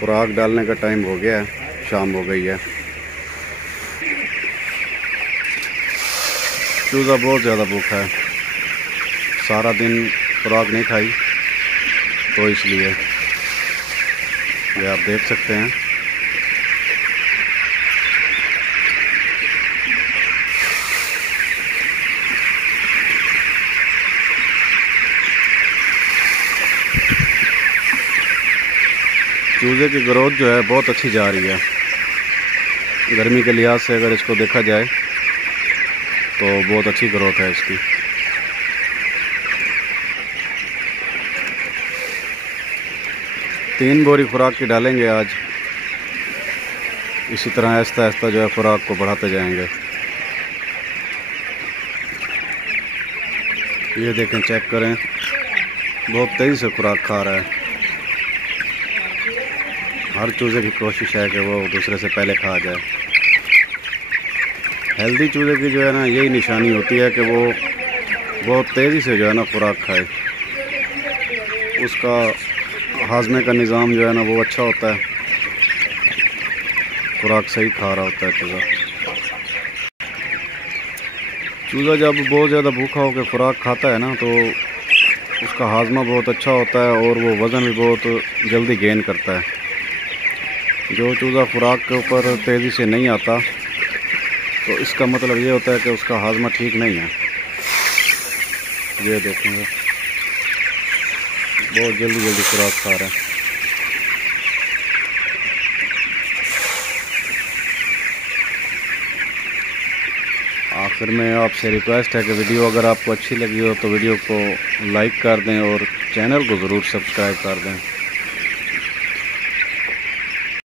खुराक डालने का टाइम हो गया है, शाम हो गई है। चूज़ा बहुत ज़्यादा भूखा है, सारा दिन खुराक नहीं खाई तो इसलिए ये आप देख सकते हैं। चूज़े की ग्रोथ जो है बहुत अच्छी जा रही है। गर्मी के लिहाज से अगर इसको देखा जाए तो बहुत अच्छी ग्रोथ है इसकी। तीन बोरी खुराक की डालेंगे आज। इसी तरह आहिस्ता आहिस्ता जो है खुराक को बढ़ाते जाएंगे। ये देखें, चेक करें, बहुत तेज़ी से खुराक खा रहा है। हर चूज़े की कोशिश है कि वो दूसरे से पहले खा जाए। हेल्दी चूज़े की जो है ना यही निशानी होती है कि वो बहुत तेज़ी से जो है ना खुराक खाए। उसका हाजमे का निज़ाम जो है ना वो अच्छा होता है, खुराक सही खा रहा होता है चूज़ा। चूज़ा जब बहुत ज़्यादा भूखा होकर खुराक खाता है ना तो उसका हाजमा बहुत अच्छा होता है और वो वज़न भी बहुत जल्दी गेन करता है। जो चूज़ा खुराक के ऊपर तेज़ी से नहीं आता तो इसका मतलब ये होता है कि उसका हाजमा ठीक नहीं है। ये देखेंगे, बहुत जल्दी जल्दी खुराक खा रहा है। आखिर में आपसे रिक्वेस्ट है कि वीडियो अगर आपको अच्छी लगी हो तो वीडियो को लाइक कर दें और चैनल को ज़रूर सब्सक्राइब कर दें।